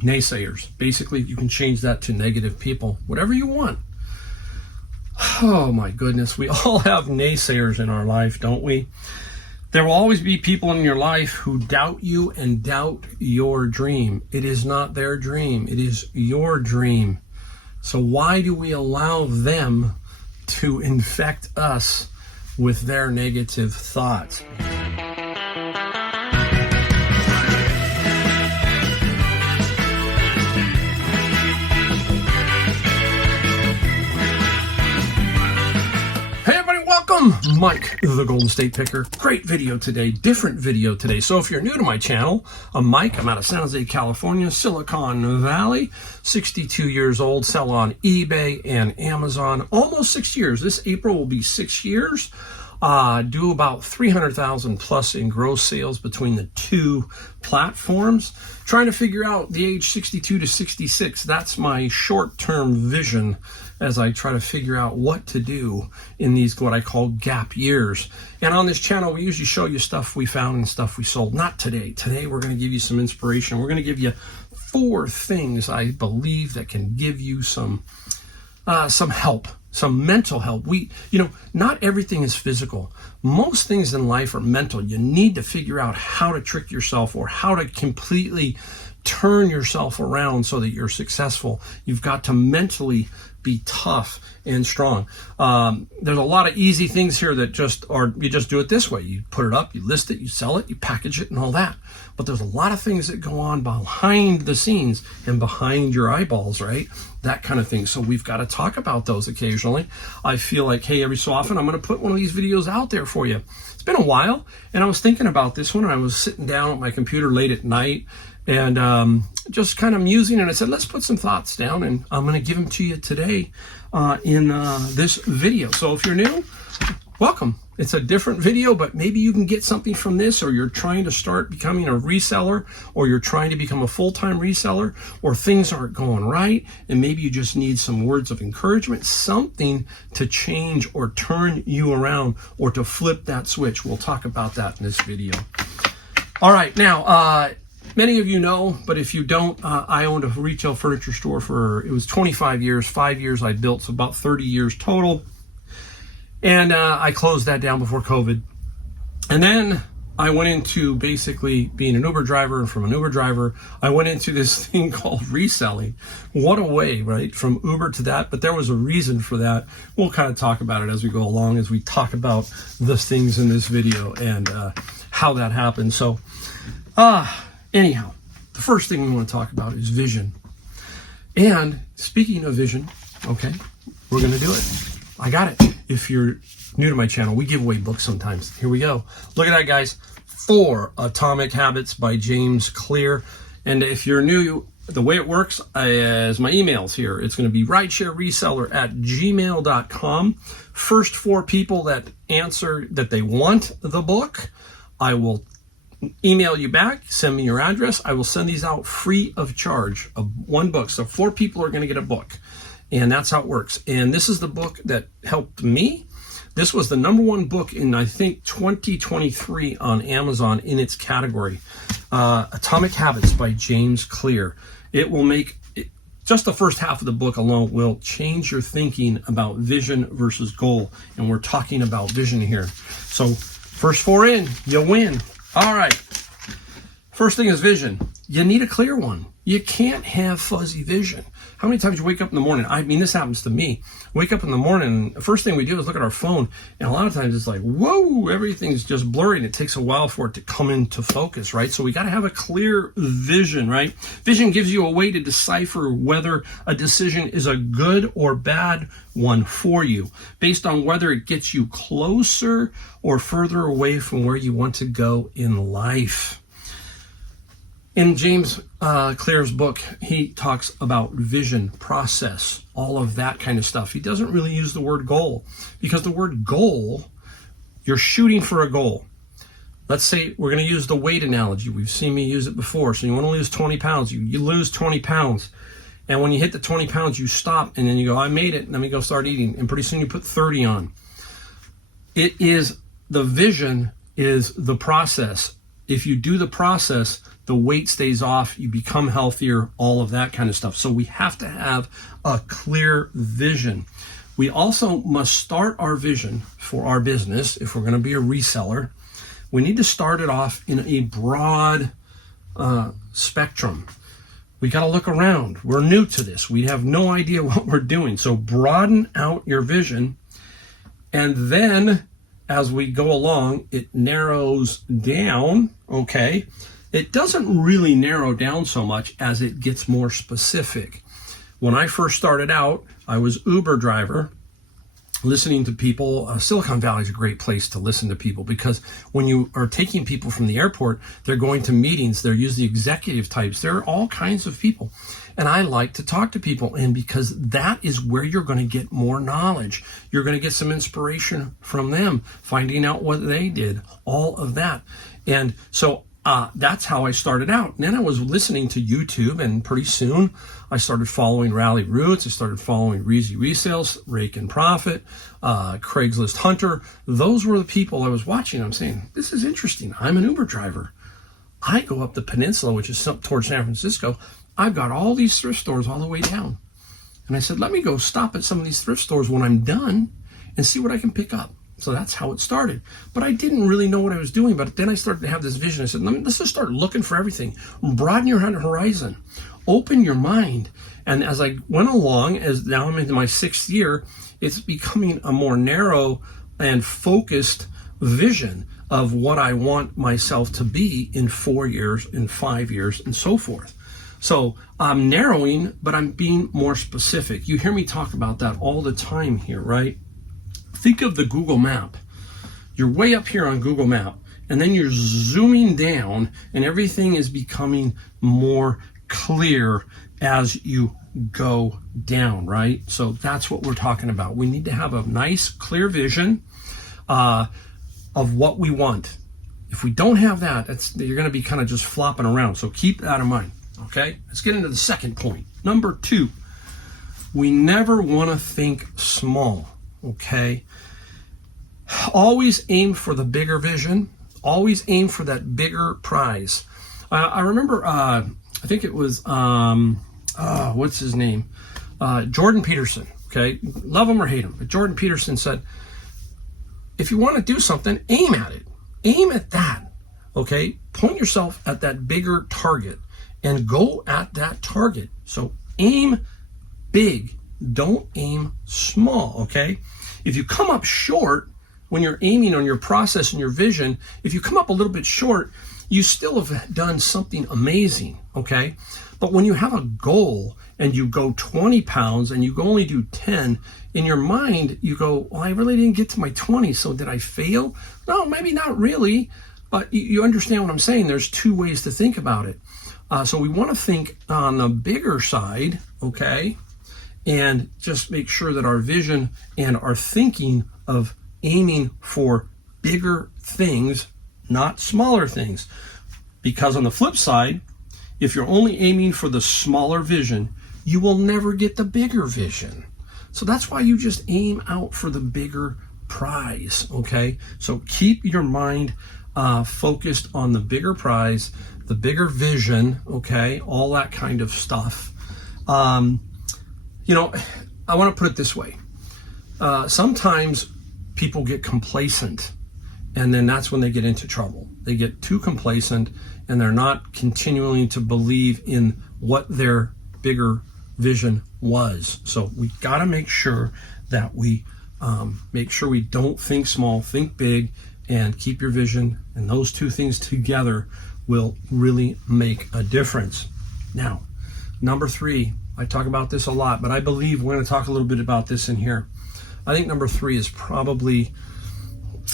Naysayers. Basically, you can change that to negative people, whatever you want. Oh my goodness, we all have naysayers in our life, don't we? There will always be people in your life who doubt you and doubt your dream. It is not their dream, it is your dream. So why do we allow them to infect us with their negative thoughts? Mike, the Golden State Picker. Great video today, different video today. So if you're new to my channel, I'm Mike. I'm out of San Jose, California, Silicon Valley, 62 years old, sell on eBay and Amazon. Almost 6 years. This April will be 6 years. Do about 300,000 plus in gross sales between the two platforms. Trying to figure out the age 62 to 66. That's my short-term vision as I try to figure out what to do in these, what I call gap years. And on this channel, we usually show you stuff we found and stuff we sold. Not today. Today, we're going to give you some inspiration. We're going to give you 4 things I believe that can give you some help. Some mental help. Not everything is physical. Most things in life are mental. You need to figure out how to trick yourself or how to completely turn yourself around so that you're successful. You've got to mentally be tough and strong. There's a lot of easy things here that you just do it this way. You put it up, you list it, you sell it, you package it and all that. But there's a lot of things that go on behind the scenes and behind your eyeballs, right? That kind of thing. So we've got to talk about those occasionally. I feel like, hey, every so often I'm going to put one of these videos out there for you. It's been a while, and I was thinking about this one, and I was sitting down at my computer late at night and just kind of musing, and I said, let's put some thoughts down, and I'm going to give them to you today in this video. So if you're new, welcome. It's a different video, but maybe you can get something from this, or you're trying to start becoming a reseller, or you're trying to become a full-time reseller, or things aren't going right, and maybe you just need some words of encouragement, something to change or turn you around or to flip that switch. We'll talk about that in this video. All right, now, many of you know, but if you don't, I owned a retail furniture store it was 25 years, 5 years I built, so about 30 years total. And I closed that down before COVID. And then I went into basically being an Uber driver, and from an Uber driver, I went into this thing called reselling. What a way, right? From Uber to that, but there was a reason for that. We'll kind of talk about it as we go along, as we talk about the things in this video and how that happened. So, anyhow, the first thing we want to talk about is vision. And speaking of vision, okay, we're going to do it. I got it. If you're new to my channel, we give away books sometimes. Here we go. Look at that, guys. 4 Atomic Habits by James Clear. And if you're new, the way it works is my emails here. It's going to be ridesharereseller@gmail.com. First 4 people that answer that they want the book, I will email you back, send me your address. I will send these out free of charge of 1 book. So 4 people are going to get a book. And that's how it works. And this is the book that helped me. This was the #1 book in, I think, 2023 on Amazon in its category. Atomic Habits by James Clear. It will just the first half of the book alone will change your thinking about vision versus goal. And we're talking about vision here. So first 4 in, you win. All right. First thing is vision. You need a clear one. You can't have fuzzy vision. How many times you wake up in the morning? I mean, this happens to me. Wake up in the morning, the first thing we do is look at our phone, and a lot of times it's like, whoa, everything's just blurry, and it takes a while for it to come into focus, right? So we got to have a clear vision, right? Vision gives you a way to decipher whether a decision is a good or bad one for you, based on whether it gets you closer or further away from where you want to go in life. In James Clear's book, he talks about vision, process, all of that kind of stuff. He doesn't really use the word goal, because the word goal, you're shooting for a goal. Let's say we're going to use the weight analogy. We've seen me use it before. So you want to lose 20 pounds. You lose 20 pounds. And when you hit the 20 pounds, you stop and then you go, I made it. Let me go start eating. And pretty soon you put 30 on. It is the vision is the process. If you do the process the weight stays off, you become healthier, all of that kind of stuff. So we have to have a clear vision. We also must start our vision for our business. If we're going to be a reseller, we need to start it off in a broad spectrum. We got to look around. We're new to this. We have no idea what we're doing. So broaden out your vision. And then as we go along, it narrows down, okay? It doesn't really narrow down so much as it gets more specific. When I first started out, I was Uber driver, listening to people. Silicon Valley is a great place to listen to people, because when you are taking people from the airport, they're going to meetings, they're usually executive types, there are all kinds of people. And I like to talk to people, and because that is where you're going to get more knowledge. You're going to get some inspiration from them, finding out what they did, all of that. And so that's how I started out. And then I was listening to YouTube, and pretty soon I started following Rally Roots. I started following Reezy Resales, Rake and Profit, Craigslist Hunter. Those were the people I was watching. I'm saying, this is interesting. I'm an Uber driver. I go up the peninsula, which is towards San Francisco. I've got all these thrift stores all the way down. And I said, let me go stop at some of these thrift stores when I'm done and see what I can pick up. So that's how it started. But I didn't really know what I was doing. But then I started to have this vision. I said, let's just start looking for everything. Broaden your horizon. Open your mind. And as I went along, as now I'm into my 6th year, it's becoming a more narrow and focused vision of what I want myself to be in 4 years, in 5 years, and so forth. So I'm narrowing, but I'm being more specific. You hear me talk about that all the time here, right? Think of the Google map. You're way up here on Google Map, and then you're zooming down, and everything is becoming more clear as you go down, right? So that's what we're talking about. We need to have a nice, clear vision of what we want. If we don't have that, you're going to be kind of just flopping around. So keep that in mind, okay? Let's get into the second point. Number 2, we never want to think small, okay? Always aim for the bigger vision. Always aim for that bigger prize. I remember, I think it was, what's his name? Jordan Peterson, okay? Love him or hate him, but Jordan Peterson said, if you want to do something, aim at it. Aim at that, okay? Point yourself at that bigger target and go at that target. So aim big. Don't aim small, okay? If you come up short when you're aiming on your process and your vision, if you come up a little bit short, you still have done something amazing, okay? But when you have a goal and you go 20 pounds and you only do 10, in your mind, you go, well, I really didn't get to my 20, so did I fail? No, maybe not really, but you understand what I'm saying. There's 2 ways to think about it. So we want to think on the bigger side, okay? And just make sure that our vision and our thinking of aiming for bigger things, not smaller things. Because on the flip side, if you're only aiming for the smaller vision, you will never get the bigger vision. So that's why you just aim out for the bigger prize, okay? So keep your mind focused on the bigger prize, the bigger vision, okay? All that kind of stuff. You know, I want to put it this way. Sometimes people get complacent, and then that's when they get into trouble. They get too complacent, and they're not continuing to believe in what their bigger vision was. So we got to make sure that we don't think small, think big, and keep your vision. And those 2 things together will really make a difference. Now, number 3, I talk about this a lot, but I believe we're going to talk a little bit about this in here. I think number 3 is probably,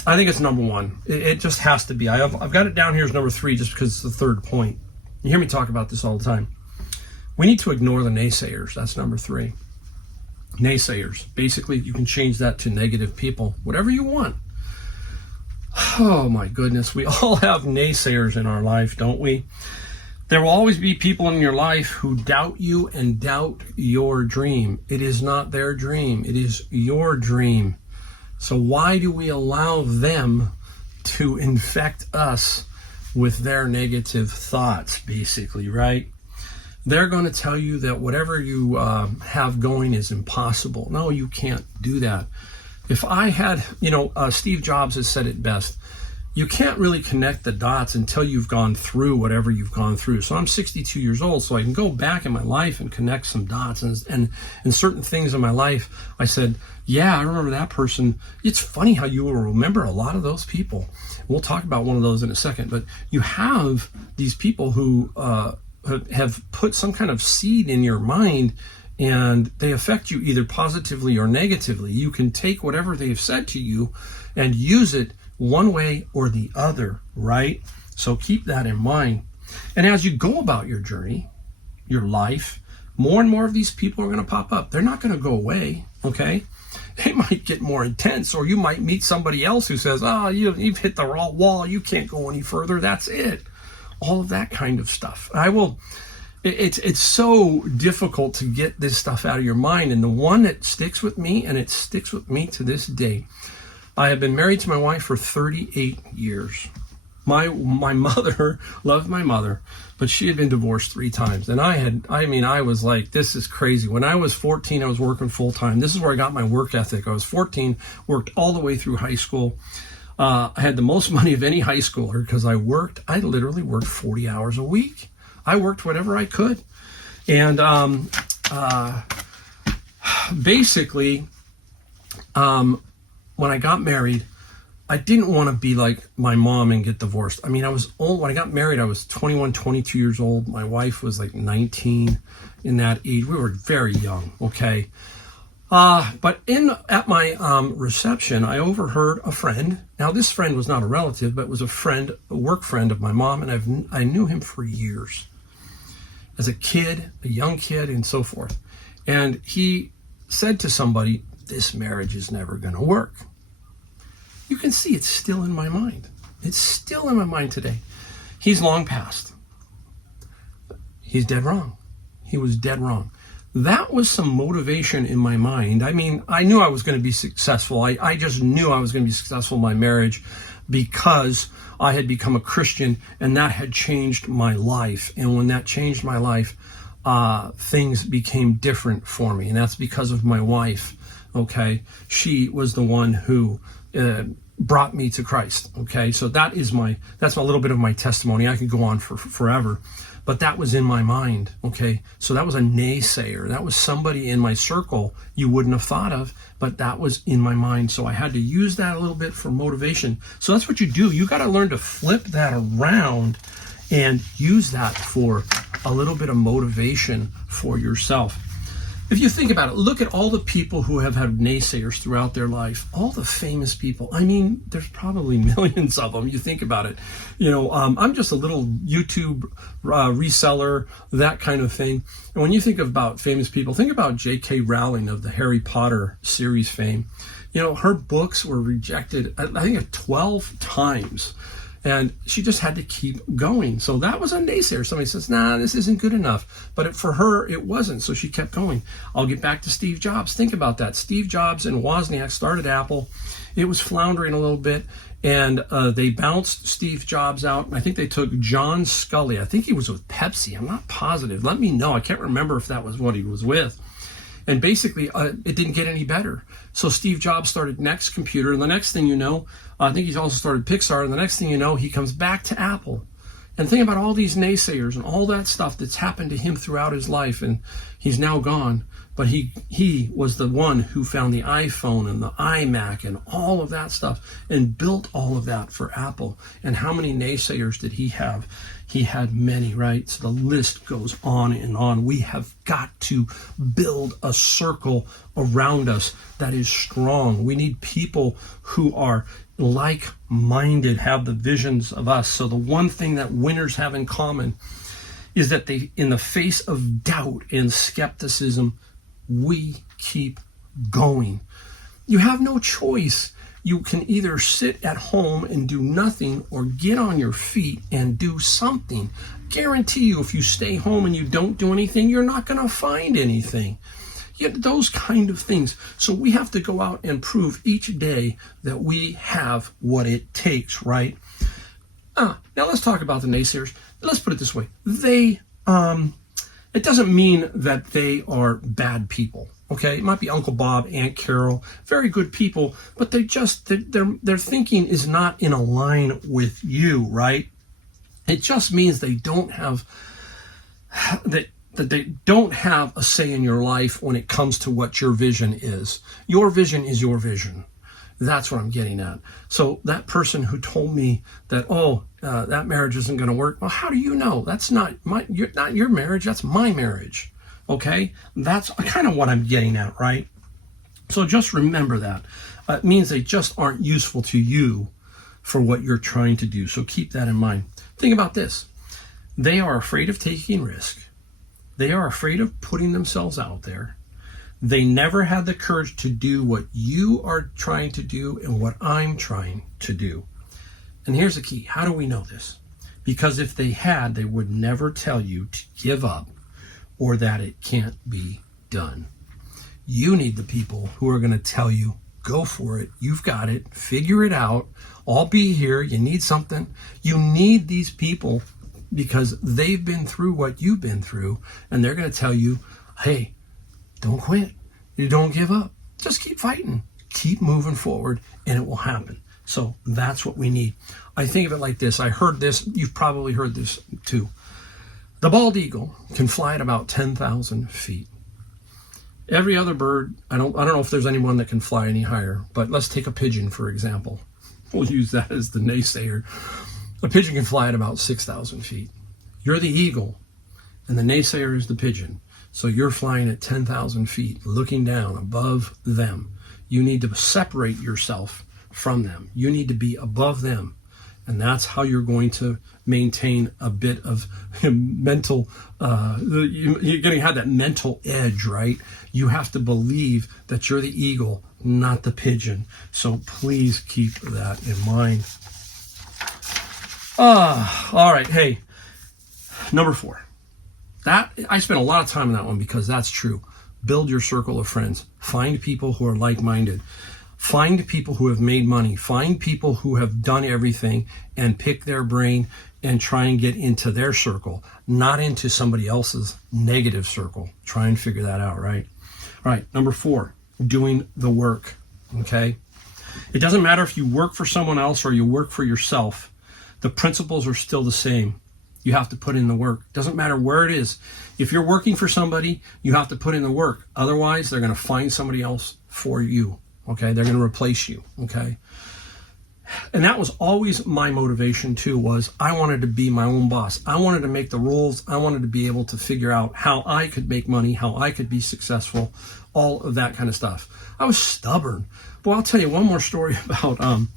I think it's number 1. It just has to be. I've got it down here as number 3 just because it's the 3rd point. You hear me talk about this all the time. We need to ignore the naysayers. That's number 3. Naysayers. Basically, you can change that to negative people. Whatever you want. Oh my goodness. We all have naysayers in our life, don't we? There will always be people in your life who doubt you and doubt your dream. It is not their dream. It is your dream. So why do we allow them to infect us with their negative thoughts, basically, right? They're going to tell you that whatever you have going is impossible. No, you can't do that. If I had, Steve Jobs has said it best. You can't really connect the dots until you've gone through whatever you've gone through. So I'm 62 years old, so I can go back in my life and connect some dots and certain things in my life. I said, yeah, I remember that person. It's funny how you will remember a lot of those people. We'll talk about one of those in a second, but you have these people who have put some kind of seed in your mind, and they affect you either positively or negatively. You can take whatever they've said to you and use it one way or the other, right? So keep that in mind. And as you go about your journey, your life, more and more of these people are going to pop up. They're not going to go away, okay? They might get more intense, or you might meet somebody else who says, oh, you've hit the wall, you can't go any further, that's it. All of that kind of stuff. It's so difficult to get this stuff out of your mind, and the one that sticks with me, and it sticks with me to this day, I have been married to my wife for 38 years. My mother loved my mother, but she had been divorced 3 times. And I was like, this is crazy. When I was 14, I was working full time. This is where I got my work ethic. I was 14, worked all the way through high school. I had the most money of any high schooler because I literally worked 40 hours a week. I worked whatever I could. And basically, when I got married, I didn't want to be like my mom and get divorced. I mean, I was old. When I got married, I was 21, 22 years old. My wife was like 19 in that age. We were very young, okay? But at my reception, I overheard a friend. Now, this friend was not a relative, but was a work friend of my mom, and I knew him for years. As a kid, a young kid, and so forth. And he said to somebody, this marriage is never going to work. You can see it's still in my mind. It's still in my mind today. He's long passed. He's dead wrong. He was dead wrong. That was some motivation in my mind. I mean, I knew I was going to be successful. I just knew I was going to be successful in my marriage because I had become a Christian, and that had changed my life. And when that changed my life, things became different for me. And that's because of my wife. Okay, she was the one who brought me to Christ. Okay, so that's a little bit of my testimony. I could go on for forever, but that was in my mind. Okay, so that was a naysayer. That was somebody in my circle you wouldn't have thought of, but that was in my mind. So I had to use that a little bit for motivation. So that's what you do. You got to learn to flip that around and use that for a little bit of motivation for yourself. If you think about it, look at all the people who have had naysayers throughout their life, all the famous people. I mean, there's probably millions of them. You think about it. I'm just a little YouTube reseller, that kind of thing. And when you think about famous people, think about J.K. Rowling of the Harry Potter series fame. Her books were rejected, I think, 12 times. And she just had to keep going. So that was a naysayer. Somebody says, nah, this isn't good enough. But for her, it wasn't. So she kept going. I'll get back to Steve Jobs. Think about that. Steve Jobs and Wozniak started Apple. It was floundering a little bit. And they bounced Steve Jobs out. I think they took John Scully. I think he was with Pepsi. I'm not positive. Let me know. I can't remember if that was what he was with. And basically, it didn't get any better. So Steve Jobs started Next Computer, and the next thing you know, I think he's also started Pixar, and the next thing you know, he comes back to Apple. And think about all these naysayers and all that stuff that's happened to him throughout his life, and he's now gone. But he was the one who found the iPhone and the iMac and all of that stuff and built all of that for Apple. And how many naysayers did he have? He had many, right? So the list goes on and on. We have got to build a circle around us that is strong. We need people who are like-minded, have the visions of us. So the one thing that winners have in common is that they, in the face of doubt and skepticism, we keep going. You have no choice. You can either sit at home and do nothing or get on your feet and do something. Guarantee you, if you stay home and you don't do anything, you're not going to find anything. Those kind of things. So we have to go out and prove each day that we have what it takes, right? Now let's talk about the naysayers. Let's put it this way. It doesn't mean that they are bad people. Okay, it might be Uncle Bob, Aunt Carol, very good people, but their thinking is not in a line with you, right? It just means they don't have that they don't have a say in your life when it comes to what your vision is. Your vision is your vision. That's what I'm getting at. So that person who told me that, that marriage isn't going to work. Well, how do you know? That's not your marriage. That's my marriage. Okay. That's kind of what I'm getting at, right? So just remember that. It means they just aren't useful to you for what you're trying to do. So keep that in mind. Think about this. They are afraid of taking risk. They are afraid of putting themselves out there. They never had the courage to do what you are trying to do and what I'm trying to do. And here's the key. How do we know this? Because if they had, they would never tell you to give up or that it can't be done. You need the people who are going to tell you, go for it. You've got it. Figure it out. I'll be here. You need something. You need these people because they've been through what you've been through, and they're going to tell you, hey, don't quit. You don't give up. Just keep fighting. Keep moving forward, and it will happen. So that's what we need. I think of it like this. I heard this. You've probably heard this too. The bald eagle can fly at about 10,000 feet. Every other bird, I don't know if there's anyone that can fly any higher, but let's take a pigeon, for example. We'll use that as the naysayer. A pigeon can fly at about 6,000 feet. You're the eagle, and the naysayer is the pigeon. So you're flying at 10,000 feet, looking down above them. You need to separate yourself from them. You need to be above them. And that's how you're going to maintain a bit of mental, you're going to have that mental edge, right? You have to believe that you're the eagle, not the pigeon. So please keep that in mind. All right. Hey, number 4. That I spent a lot of time on that one because that's true. Build your circle of friends. Find people who are like-minded. Find people who have made money. Find people who have done everything and pick their brain and try and get into their circle, not into somebody else's negative circle. Try and figure that out, right? All right. Number 4, doing the work. Okay. It doesn't matter if you work for someone else or you work for yourself. The principles are still the same. You have to put in the work. Doesn't matter where it is. If you're working for somebody, you have to put in the work. Otherwise, they're going to find somebody else for you. Okay? They're going to replace you. Okay? And that was always my motivation too, was I wanted to be my own boss. I wanted to make the rules. I wanted to be able to figure out how I could make money, how I could be successful, all of that kind of stuff. I was stubborn. Well, I'll tell you one more story about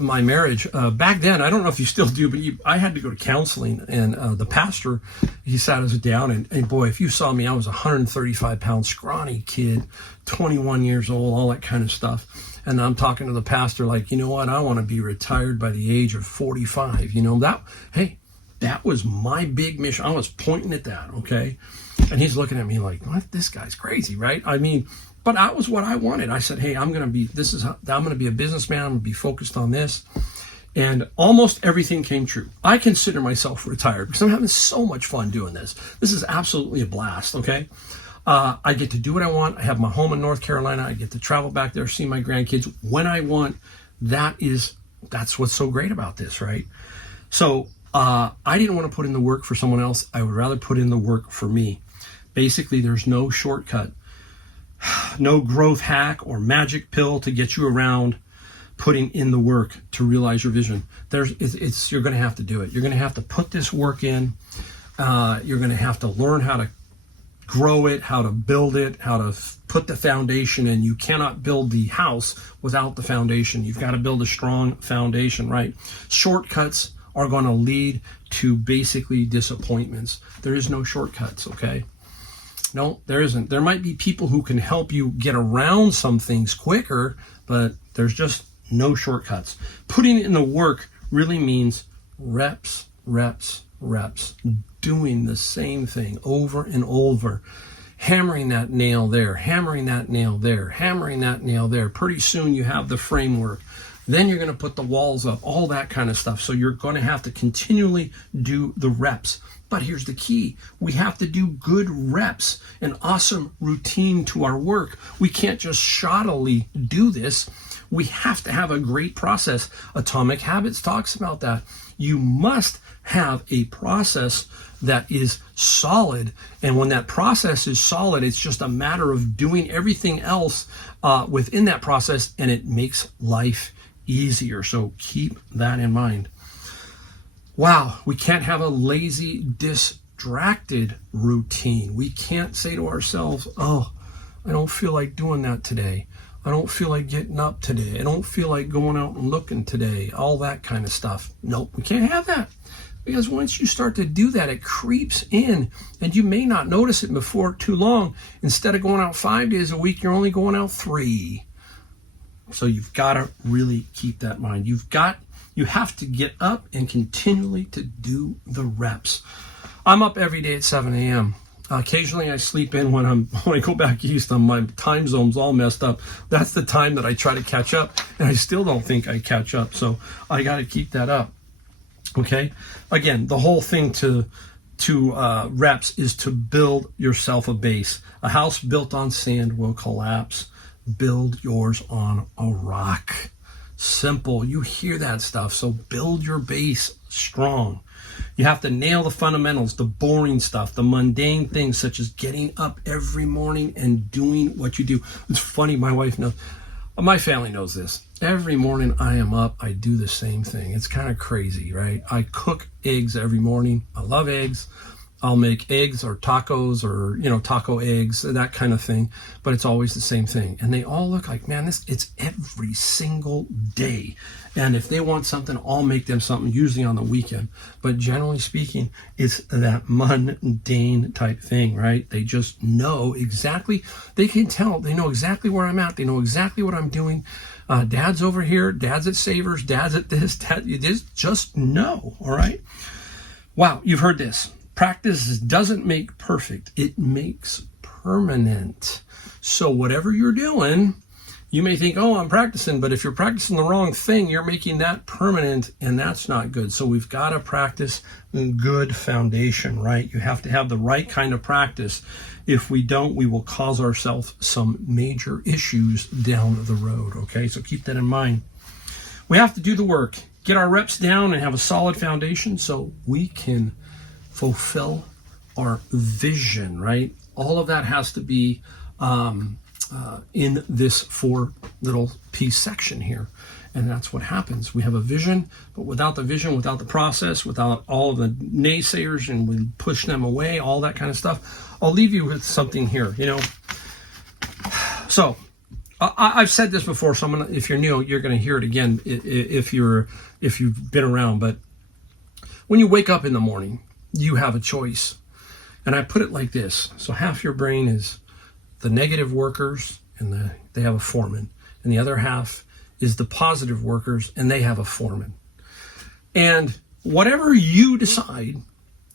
my marriage. Back then, I don't know if you still do, but I had to go to counseling, and the pastor, he sat us down, and boy, if you saw me, I was a 135-pound scrawny kid, 21 years old, all that kind of stuff. And I'm talking to the pastor like, you know what, I want to be retired by the age of 45. You know, that was my big mission. I was pointing at that, okay? And he's looking at me like, what? This guy's crazy, right? I mean, but that was what I wanted. I said, hey, I'm going to be a businessman. I'm going to be focused on this. And almost everything came true. I consider myself retired because I'm having so much fun doing this. This is absolutely a blast, okay? I get to do what I want. I have my home in North Carolina. I get to travel back there, see my grandkids when I want. That's what's so great about this, right? So I didn't want to put in the work for someone else. I would rather put in the work for me. Basically, there's no shortcut, no growth hack or magic pill to get you around putting in the work to realize your vision. You're going to have to do it. You're going to have to put this work in. You're going to have to learn how to grow it, how to build it, how to put the foundation in. You cannot build the house without the foundation. You've got to build a strong foundation, right? Shortcuts are going to lead to basically disappointments. There is no shortcuts, okay? No, there isn't. There might be people who can help you get around some things quicker, but there's just no shortcuts. Putting in the work really means reps, reps, reps, doing the same thing over and over, hammering that nail there, hammering that nail there, hammering that nail there. Pretty soon you have the framework. Then you're going to put the walls up, all that kind of stuff. So you're going to have to continually do the reps. But here's the key. We have to do good reps, an awesome routine to our work. We can't just shoddily do this. We have to have a great process. Atomic Habits talks about that. You must have a process that is solid. And when that process is solid, it's just a matter of doing everything else within that process, and it makes life easier. So keep that in mind. Wow, we can't have a lazy, distracted routine. We can't say to ourselves, oh, I don't feel like doing that today. I don't feel like getting up today. I don't feel like going out and looking today. All that kind of stuff. Nope, we can't have that. Because once you start to do that, it creeps in, and you may not notice it before too long. Instead of going out 5 days a week, you're only going out 3. So you've got to really keep that in mind. You have to get up and continually to do the reps. I'm up every day at 7 a.m. Occasionally I sleep in when I go back east. My time zone's all messed up. That's the time that I try to catch up, and I still don't think I catch up. So I got to keep that up. Okay. Again, the whole thing to reps is to build yourself a base. A house built on sand will collapse. Build yours on a rock. Simple. You hear that stuff. So build your base strong. You have to nail the fundamentals, the boring stuff, the mundane things such as getting up every morning and doing what you do. It's funny, my wife knows. My family knows this. Every morning I am up, I do the same thing. It's kind of crazy, right? I cook eggs every morning. I love eggs. I'll make eggs or tacos or, taco eggs, that kind of thing. But it's always the same thing. And they all look like, man, it's every single day. And if they want something, I'll make them something, usually on the weekend. But generally speaking, it's that mundane type thing, right? They just know exactly, they can tell, they know exactly where I'm at. They know exactly what I'm doing. Dad's over here, dad's at Savers, dad's at this, you just know, all right? Wow, you've heard this. Practice doesn't make perfect. It makes permanent. So whatever you're doing, you may think, oh, I'm practicing, but if you're practicing the wrong thing, you're making that permanent, and that's not good. So we've got to practice good foundation, right? You have to have the right kind of practice. If we don't, we will cause ourselves some major issues down the road, okay? So keep that in mind. We have to do the work, get our reps down and have a solid foundation so we can fulfill our vision, right? All of that has to be in this 4 little piece section here. And that's what happens. We have a vision, but without the vision, without the process, without all of the naysayers, and we push them away, all that kind of stuff. I'll leave you with something here, So I've said this before, so if you're new, you're going to hear it again if you've been around. But when you wake up in the morning, you have a choice. And I put it like this. So half your brain is the negative workers, and they have a foreman. And the other half is the positive workers, and they have a foreman. And whatever you decide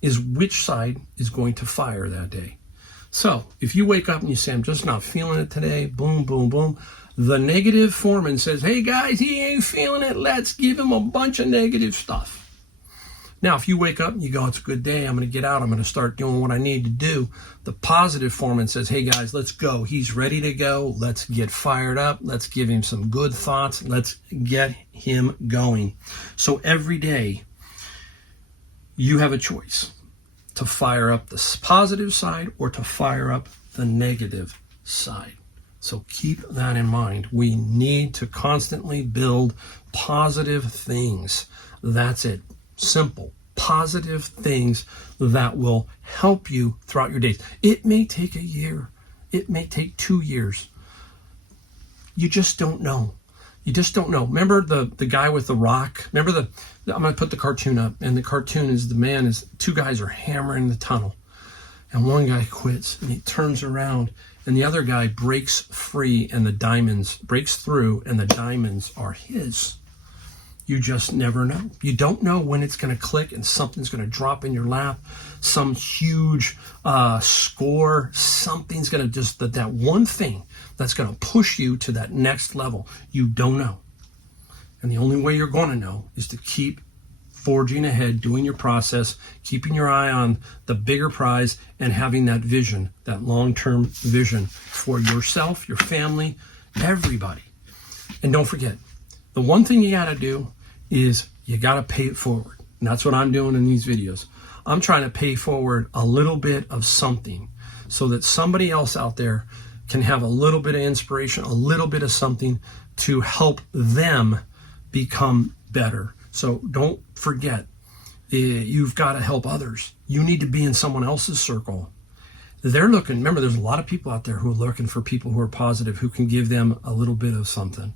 is which side is going to fire that day. So if you wake up and you say, I'm just not feeling it today, boom, boom, boom. The negative foreman says, hey guys, he ain't feeling it. Let's give him a bunch of negative stuff. Now, if you wake up and you go, it's a good day, I'm going to get out, I'm going to start doing what I need to do. The positive foreman says, hey guys, let's go. He's ready to go. Let's get fired up. Let's give him some good thoughts. Let's get him going. So every day, you have a choice to fire up the positive side or to fire up the negative side. So keep that in mind. We need to constantly build positive things. That's it. Simple, positive things that will help you throughout your days. It may take a year. It may take 2 years. You just don't know. You just don't know. Remember the guy with the rock? Remember I'm going to put the cartoon up, and the cartoon is 2 guys are hammering the tunnel, and one guy quits, and he turns around, and the other guy breaks free, and breaks through, and the diamonds are his. You just never know. You don't know when it's going to click and something's going to drop in your lap, some huge score, something's going to just, that one thing that's going to push you to that next level. You don't know. And the only way you're going to know is to keep forging ahead, doing your process, keeping your eye on the bigger prize, and having that vision, that long-term vision for yourself, your family, everybody. And don't forget, the one thing you got to do is you got to pay it forward. And that's what I'm doing in these videos. I'm trying to pay forward a little bit of something so that somebody else out there can have a little bit of inspiration, a little bit of something to help them become better. So don't forget, you've got to help others. You need to be in someone else's circle. They're looking, remember, there's a lot of people out there who are looking for people who are positive, who can give them a little bit of something.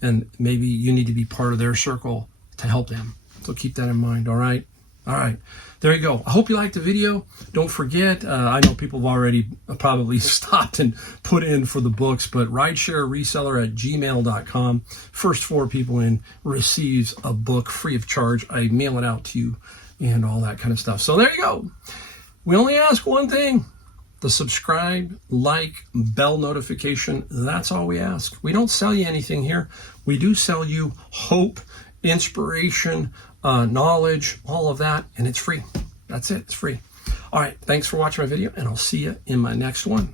And maybe you need to be part of their circle to help them. So keep that in mind, all right? All right, there you go. I hope you liked the video. Don't forget, I know people have already probably stopped and put in for the books, but ridesharereseller@gmail.com. First 4 people in receives a book free of charge. I mail it out to you and all that kind of stuff. So there you go. We only ask one thing: the subscribe, like, bell notification. That's all we ask. We don't sell you anything here. We do sell you hope, inspiration, knowledge, all of that, and it's free. That's it. It's free. All right. Thanks for watching my video, and I'll see you in my next one.